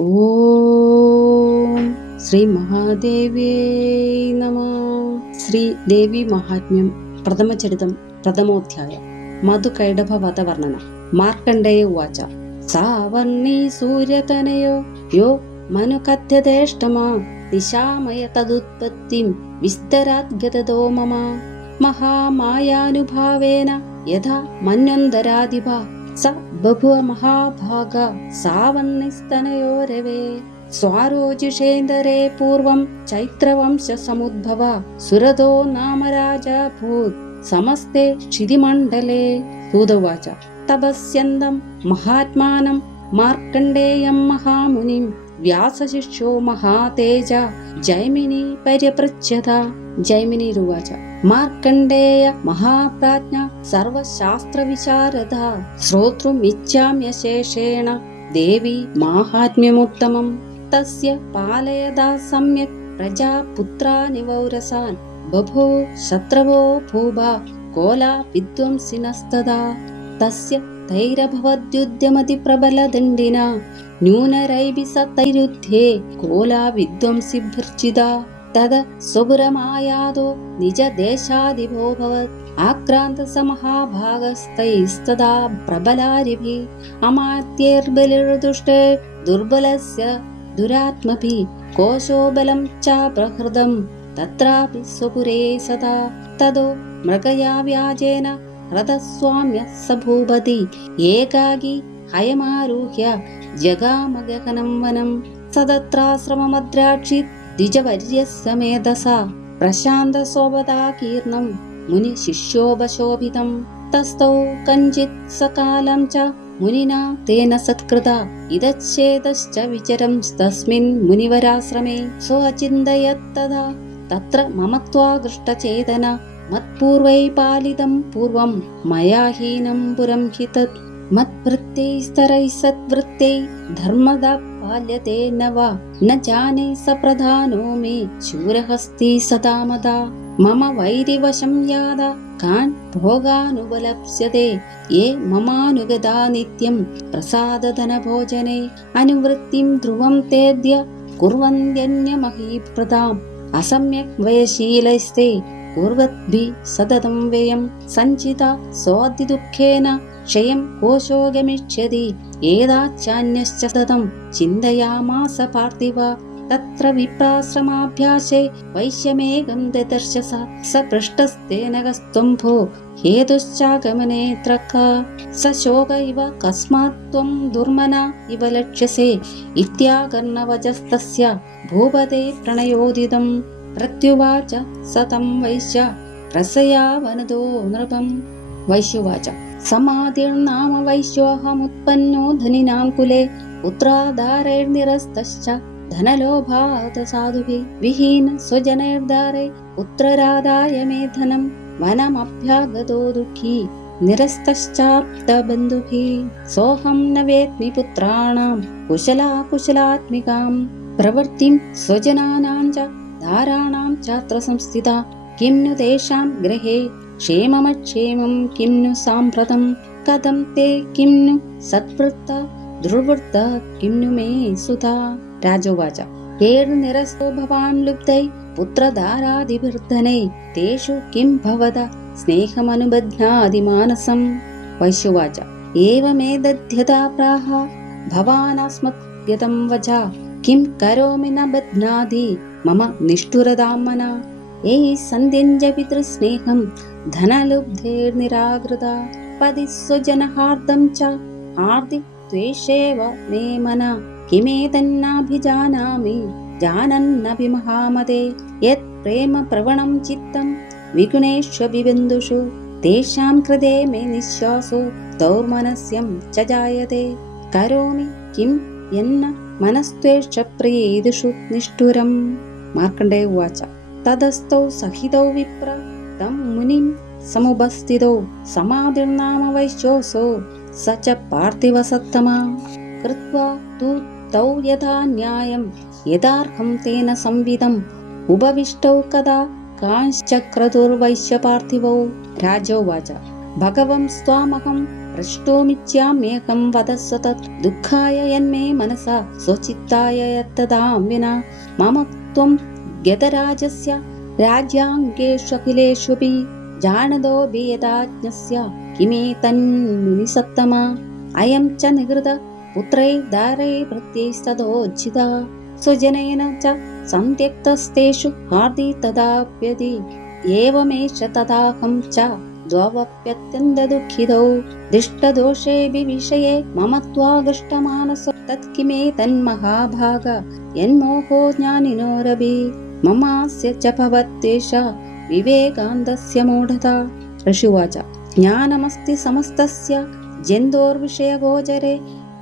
ഓം ശ്രീ മഹാദേവ്യേ നമഃ. ശ്രീ ദേവി മഹാത്മ്യം പ്രഥമചരിതം പ്രഥമോധ്യായം. മധുകൈടഭവധ വർണ്ണന. മാർക്കണ്ഡേയ ഉവാച. സാവർണീ സൂര്യതനയോ യോ മനുകഥ്യതേഷ്ടമാ ദിശാമയ തദുത്പത്തിം വിസ്തരാദ്ഗതോ മമ മഹാമായാനുഭാവേന യഥാ മന്വന്തരാധിപ സ ബഭുവ മഹാഭാഗ സാവന്നിസ്തനയോരവേ സ്വാരോജിഷേന്ദരേ പൂർവം ചൈത്രവംശ സമുദ്ഭവ സുരതോ നാമ രാജാഭൂത് സമസ്തേ ക്ഷിതിമണ്ഡലേ. സൂതവാച. തപസ്യന്തം മഹാത്മാനം മാർക്കണ്ഡേയം മഹാമുനിം വ്യാസശിഷ്യോ മഹാതേജ ജൈമിനി പര്യപൃച്ഛത. ജൈമിനിരുവാച. മാർക്കണ്ഡേയ മഹാപ്രാജ്ഞ സർവശാസ്ത്രവിശാരദ ശ്രോതൃമിച്ഛാമ്യശേഷേണ ദേവി മാഹാത്മ്യമുത്തമം. തസ്യ പാലയദാ സമ്യക് പ്രജാപുത്രാനി വൗരസാൻ ബഭൂ ശത്രവോ ഭൂഭ കോലാ വിദ്വംസിനസ്തദാ. തസ്യ തൈരഭവദ്യുദ്യമതി പ്രബലദണ്ഡിന ന്യൂനരൈഭി സ തൈരുദ്ധ്യേ കോലാ വിദ്വംസിഭിർജിതാ. തദ സ്വപുരമായാതോ നിജദേശാധിപോഭവത് ആക്രാന്ത സ മഹാഭാഗസ്തൈസ്തദാ പ്രബലാരിഭിഃ അമാത്യൈർബലിർദുഷ്ടേ ദുർബലസ്യ ദുരാത്മഭിഃ കോശോ ബലം ചാപ്രഹൃതം തത്രാപി സ്വപുരേ സദാ. തതോ മൃഗയാ വ്യാജേന ഹൃതസ്വാമ്യഃ स ഭൂപതി ഏകാകി ഹയമാരൂഹ്യ ജഗാമഗഹനം വനം. സതത്രാശ്രമമദ്രാക്ഷിത് ദ്വിജവര്യസമേധസാ പ്രശാന്തസോപതാകീർണം മുനി ശിഷ്യോപശോഭിതം. തസ്ഥൗ കഞ്ചിത് സകാലം ച മുനിനാ തേന സത്കൃത ഇദച്ഛേദശ്ച വിചരം തസ്മിൻ മുനിവരാശ്രമേ. സ്വചിന്തയത്തഥാ തത്ര മമത്വാകൃഷ്ടചേതന മത്പൂർവൈ പാലിതം പൂർവം മയാ ഹീനം പുരം ഹി തത് മത്വൃത്തൈസ്തരൈ സദ്വൃത്തൈ ധർമ്മദാ പാല്യത്തെ നവ ന ജാനേ സപ്രധാനോ മേ ശൂരഹസ്തി സദാമദാ. മമ വൈരിവശം യാത കാൻ ഭോഗാനുപലപ്സ്യത്തെ യേ മമാനുഗതാ നിത്യം പ്രസാദധനഭോജനേ അനുവൃത്തിം ധ്രുവം തേദ്യ കുർവന്ത്യന്യമഹീപ്രദാം അസമ്യക് വയശീലൈസ്തേ കുർവദ്ഭിഃ സതതം വ്യയം സഞ്ചിത സ്വാദിദുഃഖേന ക്ഷയം കോശോ ഗമിഷ്യതി ഏതാച്ചാന്യശ്ച സതതം ചിന്തയാമാസ പാർത്ഥിവ. തത്ര വിപ്രാശ്രമാഭ്യാസേ വൈശ്യമേകം ദദർശ സ പൃഷ്ടസ്തേന കസ്ത്വംഭോ ഹേതുശ്ചാഗമനേ ത്രക സ ശോക ഇവ കസ്മാത് ത്വം ദുർമന ഇവ ലക്ഷ്യസേ ഇത്യാകർണവചസ്തസ്യ ഭൂപതേ പ്രണയോദിതം. പ്രത്യുവാച സതം വൈശ്യ പ്രസയാവനദോ നൃപം. വൈശ്യുവാച. സമാധിർനാമ വൈശ്യോഹമുത്പന്നോ ധനിനാം കുലേ പുത്രാധാരൈർനിരസ്തശ്ച ധനലോഭാത് സാധുഭിः വിഹീന സ്വജനൈർദാരൈ പുത്രരാധായ മേ ധനം വനമഭ്യാഗതോ ദുഃഖീ നിരസ്തശ്ചാപ്തബന്ധുഭിः. സോഹം ന വേദ്മി പുത്രാണാം കുശലാകുശലാത്മികാം പ്രവൃത്തിം സ്വജനാനാം ച ധാരാണാം ചാത്ര സംസ്ഥിതാ. കിം नु തേഷാം ഗൃഹേ ക്ഷേമമക്ഷേമം കിം नु സാമ്പ്രതം കഥം തേ കിം नु സത്വൃത്ത ദുർവൃത്ത കിം नु മേ സുതാ. രാജോവാച. ഹേർനിരസ്തോ ഭവാൻ ലുബ്ധൈ പുത്രധാരാദിഭിർധനൈ തേഷു കിം ഭവത സ്നേഹമനുബധ്നാതി മാനസം. വൈശ്യുവാച. ഏവമേതദ്ധ്യതാ പ്രാഹ ഭവാനസ്മദ്ഗതം വച കിം കരോമി ന ബധ്നാതി മമ നിഷ്ഠുരതാം മനാ. ഏയ് സന്ധ്യഞ്ജ പിതൃസ്നേഹം ധനലുബ്ധേർനിരാകൃത പതി സ്വജനഹാർദം ച ആർദി ത്വേഷേവ മേ മനാ. കിമേതന്നാഭിജാനാമി ജാനന്നപി മഹാമതേ യത് പ്രേമ പ്രവണം ചിത്തം വിഗുണേഷ്വഭിബന്ധുഷു തേഷാം കൃതേ മേ നിശ്വാസോ ദൗർമനസ്യം ച ജായതേ. കരോമി കിം യന്ന മനസ്ത്വേഷ പ്രിയേദിഷു നിഷ്ഠുരം. മാർക്കണ്ഡേയ ഉവാച. തതസ്ഥൗ സഹിതൗ വിപ്ര തം മുനിം സമുപസ്ഥിതൗ സമാധിർനാമ വൈശ്യോസോ സ ച പാർത്ഥിവസത്തമാ. കൃത്വാ തു തൗ യഥാ ന്യായം യഥാർഹം തേന സംവിദം ഉപവിഷ്ടൗ കഥാ കാംശ്ചക്രതുർവൈശ്യപാർത്ഥിവൗ. രാജോവാച. ഭഗവം സ്വാമഹം प्रष्टुमिच्छाम्यहं वदस्व तत् दुःखाय यन्मे मनसा स्वचित्ताय यत्तदां विना मम त्वं गतराजस्य राज्याङ्गेष्वखिलेष्वपि जानदोऽपि यदाज्ञस्य किमेतन्मुनिसत्तमा अयं च निगृत पुत्रै दारै प्रत्यैस्तदोज्झिता स्वजनेन च सन्त्यक्तस्तेषु हार्दि तदाप्यदि एवमेष तदाहं च द्ववप्यत्यन्तदुःखितौ दिष्टदोषेऽपि विषये मम त्वागष्टमानसो तत्किमेतन्महाभाग यन्मोहो ज्ञानिनोरपि ममास्य च भवद्वेष विवेकान्तस्य मूढता। ऋषिवाच ज्ञानमस्ति समस्तस्य जन्तोर्विषयगोचरे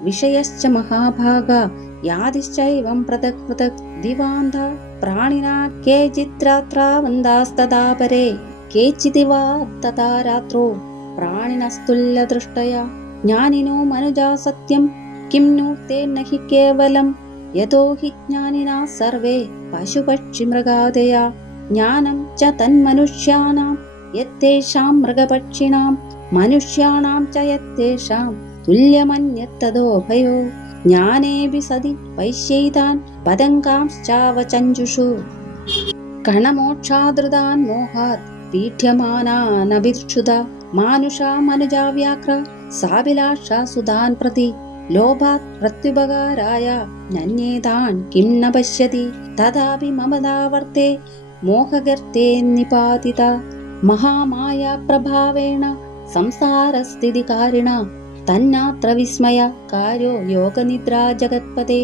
विषयश्च महाभागा यादिश्चैवं पृथक् पृथक् दिवान्ध प्राणिना केचिद्रात्रावन्दास्तदा परे केचिदिवा तथा रात्रो प्राणिनस्तुल्यदृष्टया ज्ञानिनो मनुजा सत्यं किं नु ते न हि केवलं यतो हि ज्ञानिना सर्वे पशुपक्षिमृगादया ज्ञानं च तन्मनुष्याणां यत्तेषां मृगपक्षिणां मनुष्याणां च यत्तेषां तुल्यमन्यत्तदोभयो ज्ञानेऽपि सदि वैश्यैतान् पतङ्गांश्चावचञ्जुषु कणमोक्षादृतान् मोहात् पीठ्यमानानभिक्षुधा मानुषा मनुजा व्याघ्र साभिलाषा सुधान् प्रति लोभात् प्रत्युपकाराय नन्येतान् किं न पश्यति तथापि ममदावर्ते मोहगर्ते निपातिता महामाया प्रभावेण संसारस्थितिकारिणा तन्नात्र विस्मय कार्यो योगनिद्रा जगत्पते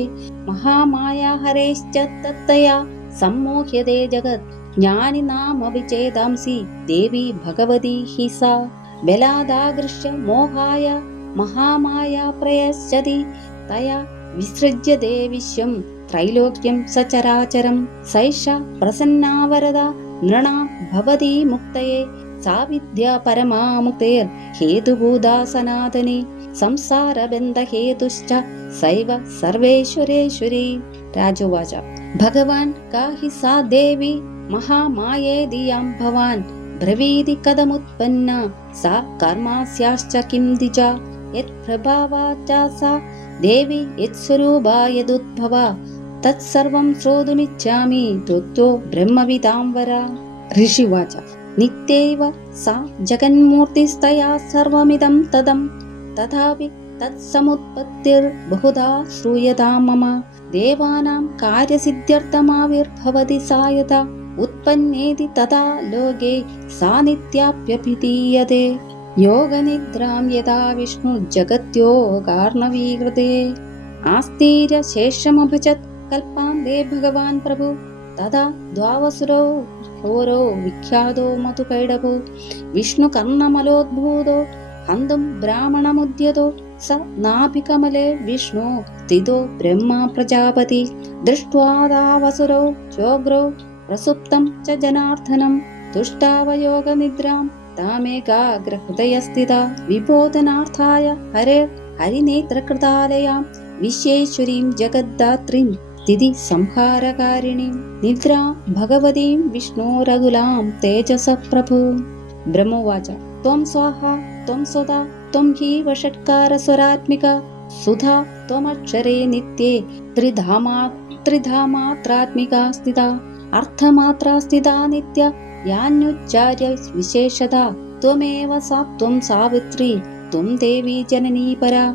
महामाया हरेश्च तत्तया सम्मोह्यते जगत् ज्ञानिनामविचेदांसि देवी भगवती हि सा बलादागृह्य मोहाय महामाया प्रयश्यति तया विसृज्यते विश्वं त्रैलोक्यं सचराचरं सैषा प्रसन्ना वरदा नृणां भवति मुक्तये सा विद्या परमा मुक्तेर्हेतुभूता सनातनी संसारबन्धहेतुश्च सैव सर्वेश्वरेश्वरी। राजोवाच भगवान् का हि सा देवी महामायेदियां भवान् ब्रवीति कथमुत्पन्ना सा कर्मास्याश्च किं द्विजा यत्प्रभावा च सा देवी यत्स्वरूपा यदुद्भवा तत्सर्वं श्रोतुमिच्छामि त्वत्तो ब्रह्मविदां वरा। ऋषिवाच नित्यैव सा जगन्मूर्तिस्तया सर्वमिदं तदं तथापि तत्समुत्पत्तिर्बहुधा श्रूयतां मम देवानां कार्यसिद्ध्यर्थमाविर्भवति सा यथा उत्पन्नेति तथा लोके सा नित्याप्यभिधीयते योगनिद्रां यदा विष्णु जगत्योगार्णवीकृते आस्तीर्य शेषमभजत् कल्पान्ते भगवान् प्रभु तदा द्वावसुरो घोरो विख्यातो मधुकैडभो विष्णुकर्णमलोद्भूतो हन्तुं ब्राह्मणमुद्यतो स नाभिकमले विष्णो स्थितो ब्रह्मा प्रजापति दृष्ट्वा दावसुरौ चोग्रौ प्रसुप्तं च जनार्दनं तुष्टावयोगनिद्रां तामेकाग्रहृदयस्थिता विबोधनार्थाय हरिनेत्रकृतालयां विश्वेश्वरीं जगद्धात्रीं स्थिति संहारकारिणीं निद्रा भगवतीं विष्णोरगुलां तेजस प्रभु। ब्रह्मोवाच त्वं स्वाहा त्वं सदा त्वं हि वषट्कारस्वरात्मिका सुधा त्वमक्षरे नित्ये त्रिधामात्रात्मिका स्थिता अर्थमात्रा स्थिता नित्य यान्युच्चार्य विशेषता त्वमेव सा त्वं सावित्री त्वं देवी जननी परा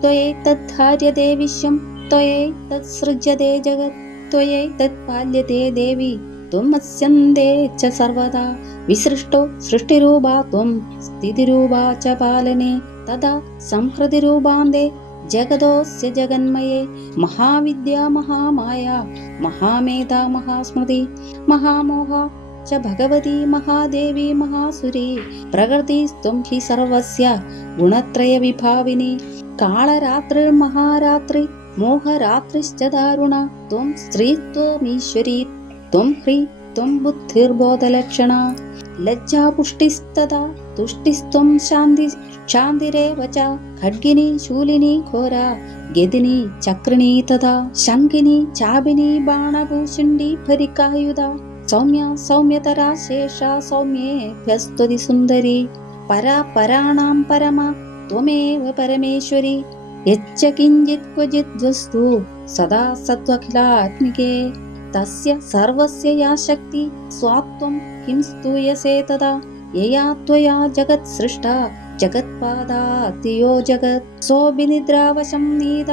त्वयैतद्धार्यते विश्वं त्वयैतत्सृज्यते जगत् त्वयैतत्पाल्यते देवी त्वमस्यन्ते च सर्वदा विसृष्टो सृष्टिरूपा त्वं स्थितिरूपा च पालने तदा संहृतिरूपान्ते जगदोऽस्य जगन्मये महाविद्या महामाया महामेधा महास्मृति महामोहा च भगवती महादेवी महासुरी प्रकृतिस्त्वं हि सर्वस्य गुणत्रयविभाविनी कालरात्रिर्महारात्रि मोहरात्रिश्च दारुणा त्वं स्त्री त्वमीश्वरी त्वं ह्री त्वं बुद्धिर्बोधलक्षणा लज्जा पुष्टिस्तदा तुष्टिस्त्वं शान्तिरेव च खड्गिनी शूलिनी घोरा गेदिनी चक्रिणी तथा शङ्खिनी चाबिनी बाणभूषुण्डी फरिकायुधा सौम्या सौम्यतरा शेषा सौम्येभ्यस्त्वति सुन्दरी परा पराणां परमा त्वमेव परमेश्वरी यच्च किञ्चित् क्वचित् वस्तु सदा सत्त्वखिलात्मिके तस्य सर्वस्य या शक्ति स्वात्वं किं स्तूयसे तदा यया त्वया जगत् सृष्टा जगत्पादातियो जगत् सोऽभिनिद्रावशं नीद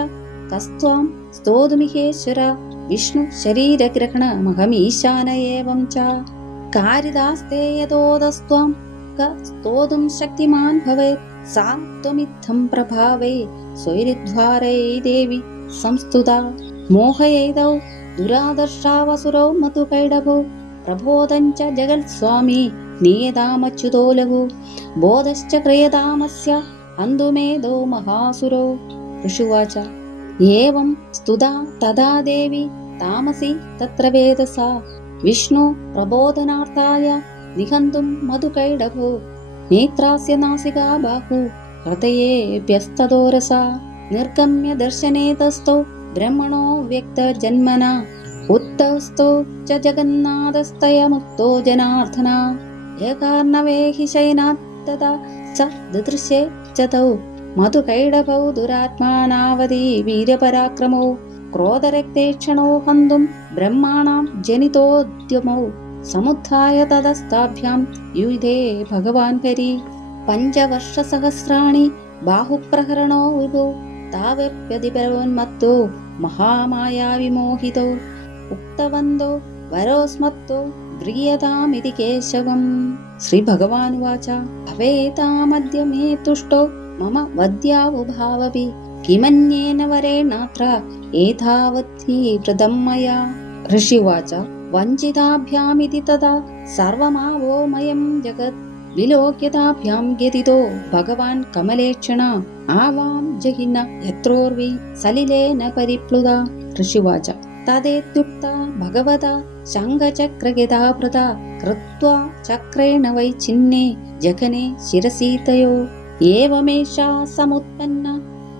कस्त्वां स्तोतुमिहेश्वर विष्णु शरीरग्रहणमहमीशान एवं च कारिदास्ते यतोदस्त्वां क स्तोतुं शक्तिमान् भवेत् सा त्वमित्थं प्रभावे स्वैरिद्वारै देवि संस्तुता मोहयैदौ दुरादर्शावसुरौ मधुकैडभो प्रबोधञ्च जगत्स्वामी नियतामच्युतो लघु बोधश्च क्रियतामस्य अन्धुमेधो महासुरौ ऋषुवाच एवं स्तुता तदा देवी तामसी तत्र वेदसा विष्णु प्रबोधनार्थाय निहन्तुं मधुकैडभो नेत्रास्य नासिका बाहु हृदयेऽभ्यस्तदोरसा निर्गम्य दर्शने तस्थौ ब्रह्मणो व्यक्तजन्मना उत्तौस्तौ च जगन्नाथस्तयमुक्तो जनार्दना एकार्णवे हि शयनात् तदा स ददृशे च तौ मधुकैडभौ दुरात्मानावधि वीरपराक्रमौ क्रोधरक्तेक्षणो हन्तुं ब्रह्माणां जनितोद्यमौ समुत्थाय तदस्ताभ्यां युधे भगवान् हरि पञ्चवर्षसहस्राणि बाहुप्रहरणो विभो तावप्यधिपरोन्मत्तो महामाया विमोहितो उक्तवन्तो वरोस्मत्तो गृह्यतामिति केशवम् श्रीभगवानुवाच भवेतामद्य मे तुष्टो मम वद्यावुभावपि किमन्येन वरेणात्र एतावद्धि कृतं मया ऋषिवाच वञ्चिताभ्यामिति तदा सर्वमावोमयं जगत् विलोक्यताभ्यां व्यथितो भगवान् कमलेक्षण आवां जहिन यत्रोर्वि सलिलेन परिप्लुता ऋषिवाच तदेत्युक्ता भगवता शङ्खचक्रगदाप्रदा कृत्वा चक्रेण वै छिन्ने जघने शिरसि तयो एवमेषा समुत्पन्ना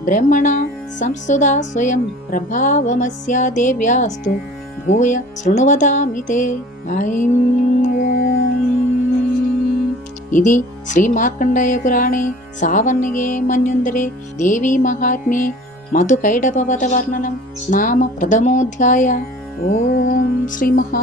ब्रह्मणा संस्तुता स्वयं प्रभावमस्या देव्यास्तु भूय शृणुवदामि ते ऐं इति श्रीमार्कण्डेयपुराणे सावर्णिके मन्वन्तरे देवी महात्म्ये मधुकैडभवधवर्णनं नाम प्रथमोऽध्याय। ओम श्री महा